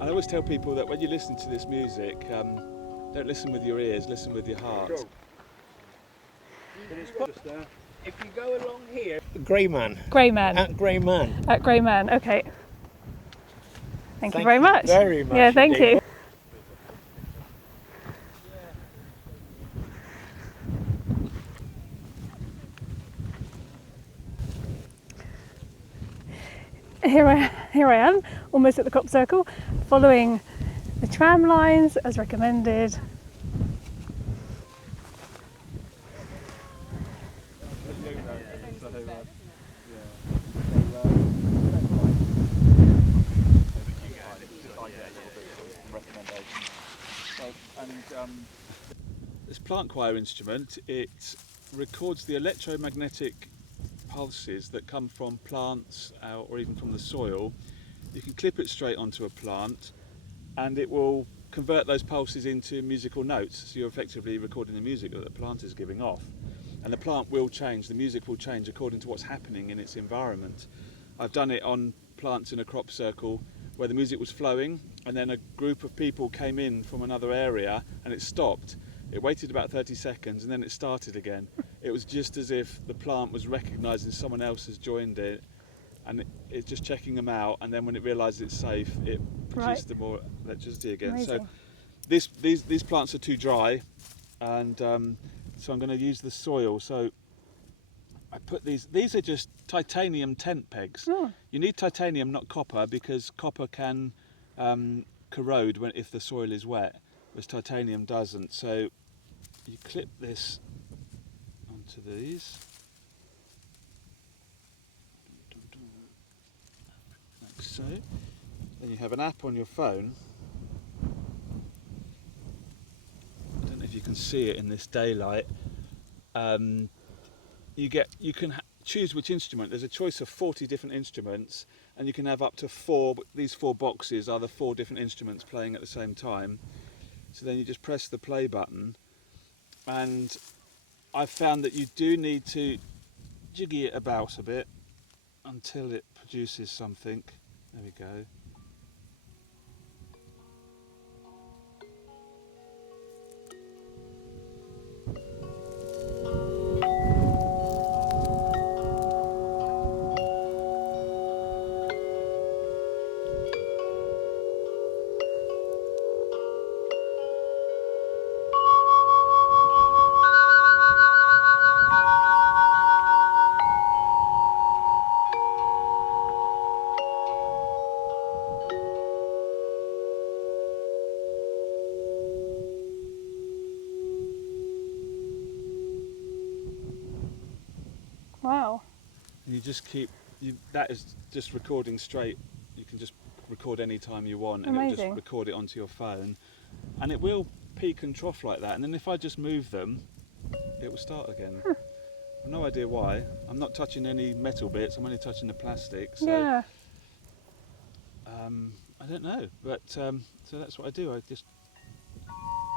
I always tell people that when you listen to this music, don't listen with your ears, listen with your heart. If you go along here, Greyman. Greyman. At Greyman. At Greyman, okay. Thank you Thank very you much. very much Yeah, thank indeed. you. Here I am, almost at the crop circle, following the tram lines as recommended. This PLANTChoir instrument, it records the electromagnetic pulses that come from plants or even from the soil. You can clip it straight onto a plant and it will convert those pulses into musical notes, so you're effectively recording the music that the plant is giving off. And the plant will change, the music will change according to what's happening in its environment. I've done it on plants in a crop circle where the music was flowing and then a group of people came in from another area and it stopped. It waited about 30 seconds and then it started again. It was just as if the plant was recognising someone else has joined it and it's just checking them out, and then when it realises it's safe, it produces the more electricity again. Amazing. So these plants are too dry, and so I'm going to use the soil. So I put these are just titanium tent pegs. Oh. You need titanium, not copper, because copper can corrode if the soil is wet, whereas titanium doesn't. So you clip this onto these. Like so. Then you have an app on your phone. I don't know if you can see it in this daylight. You can choose which instrument. There's a choice of 40 different instruments, and you can have up to 4. These 4 boxes are the 4 different instruments playing at the same time. So then you just press the play button, and I've found that you do need to jiggy it about a bit until it produces something. There we go. Wow. And you just keep, that is just recording straight. You can just record any time you want, and it'll just Amazing. record it onto your phone. And it will peak and trough like that. And then if I just move them, it will start again. I've no idea why. I'm not touching any metal bits, I'm only touching the plastic. So Yeah. I don't know. But so that's what I do. I just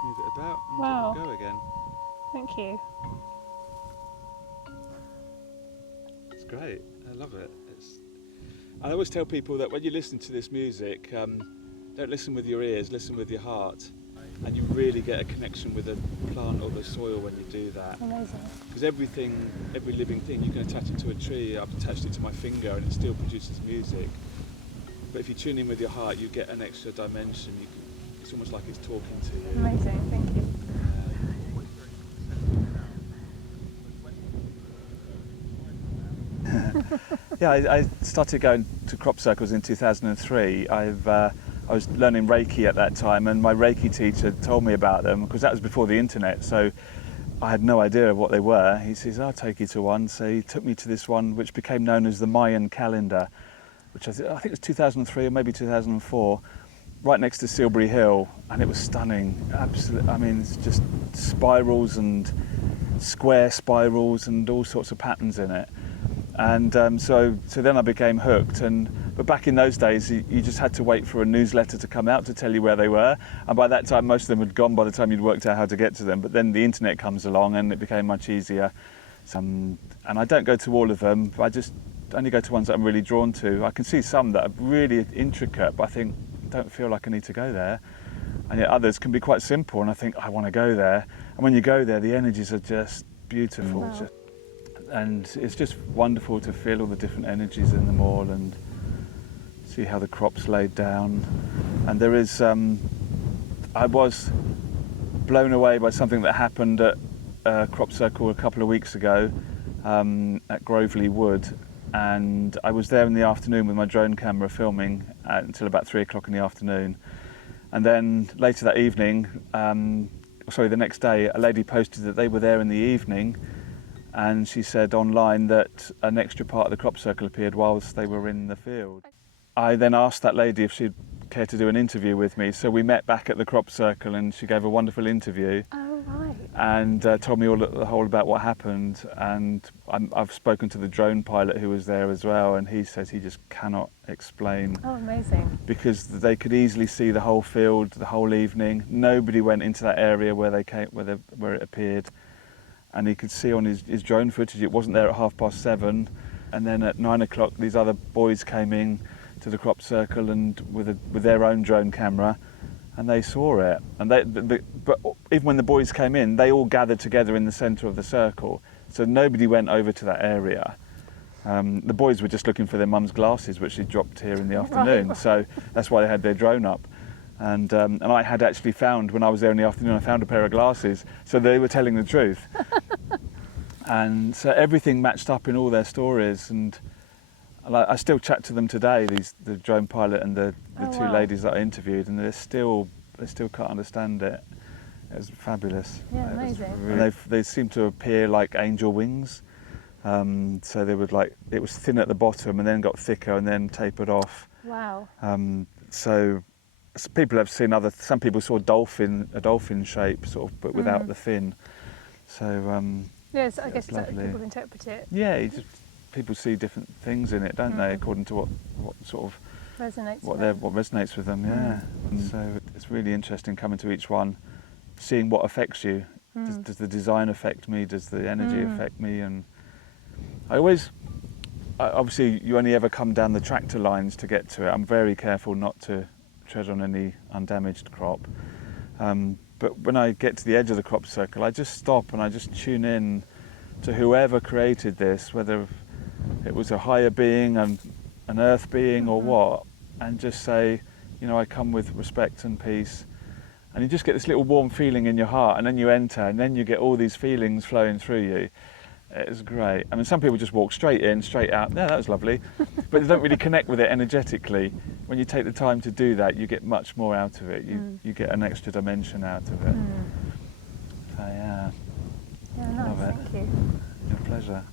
move it about and Wow. it will go again. Thank you. It's great. I love it. I always tell people that when you listen to this music, don't listen with your ears, listen with your heart, and you really get a connection with the plant or the soil when you do that. Amazing. Because every living thing, you can attach it to a tree. I've attached it to my finger and it still produces music. But if you tune in with your heart, you get an extra dimension. It's almost like it's talking to you. Amazing, thank you. Yeah, I started going to crop circles in 2003. I was learning Reiki at that time, and my Reiki teacher told me about them because that was before the internet, so I had no idea what they were. He says, I'll take you to one. So he took me to this one which became known as the Mayan calendar, which I think it was 2003 or maybe 2004, right next to Silbury Hill, and it was stunning. Absolutely, I mean, it's just spirals and square spirals and all sorts of patterns in it. And so then I became hooked. But back in those days, you just had to wait for a newsletter to come out to tell you where they were. And by that time, most of them had gone by the time you'd worked out how to get to them. But then the internet comes along and it became much easier. And I don't go to all of them. I just only go to ones that I'm really drawn to. I can see some that are really intricate, but I think don't feel like I need to go there. And yet others can be quite simple, and I think, I want to go there. And when you go there, the energies are just beautiful. Wow. And it's just wonderful to feel all the different energies in them all and see how the crop's laid down. And there is, I was blown away by something that happened at Crop Circle a couple of weeks ago at Groveley Wood. And I was there in the afternoon with my drone camera filming until about 3 o'clock in the afternoon. And then later that evening, the next day, a lady posted that they were there in the evening, and she said online that an extra part of the crop circle appeared whilst they were in the field. I then asked that lady if she'd care to do an interview with me, so we met back at the crop circle and she gave a wonderful interview. Oh, right. And told me the whole about what happened. And I've spoken to the drone pilot who was there as well, and he says he just cannot explain. Oh, amazing. Because they could easily see the whole field the whole evening. Nobody went into that area where it appeared, and he could see on his drone footage it wasn't there at 7:30. And then at 9 o'clock, these other boys came in to the crop circle and with their own drone camera, and they saw it. And but even when the boys came in, they all gathered together in the centre of the circle, so nobody went over to that area. The boys were just looking for their mum's glasses, which she dropped here in the afternoon, Right. so that's why they had their drone up. And I had actually found, when I was there in the afternoon, I found a pair of glasses, so they were telling the truth. And so everything matched up in all their stories, and I still chat to them today, the drone pilot and the Oh, two wow. ladies that I interviewed, and they still can't understand it. It was fabulous. Yeah, It was amazing. And they seem to appear like angel wings. So they would it was thin at the bottom and then got thicker and then tapered off. Wow. So people have seen some people saw a dolphin shape sort of, but without the fin. So Yes, I guess That's that lovely. people interpret it, yeah, people see different things in it, don't they, according to what sort of resonates. what with them. resonates with them. Yeah. So it's really interesting coming to each one, seeing what affects you. Does the design affect me? Does the energy affect me? And obviously you only ever come down the tractor lines to get to it. I'm very careful not to tread on any undamaged crop. But when I get to the edge of the crop circle, I just stop and I just tune in to whoever created this, whether it was a higher being, an earth being or what, and just say, I come with respect and peace. And you just get this little warm feeling in your heart, and then you enter, and then you get all these feelings flowing through you. It's great. I mean, some people just walk straight in, straight out. Yeah, that was lovely. But they don't really connect with it energetically. When you take the time to do that, you get much more out of it. You get an extra dimension out of it. So yeah, Yeah, nice. love it. Thank you. Your pleasure.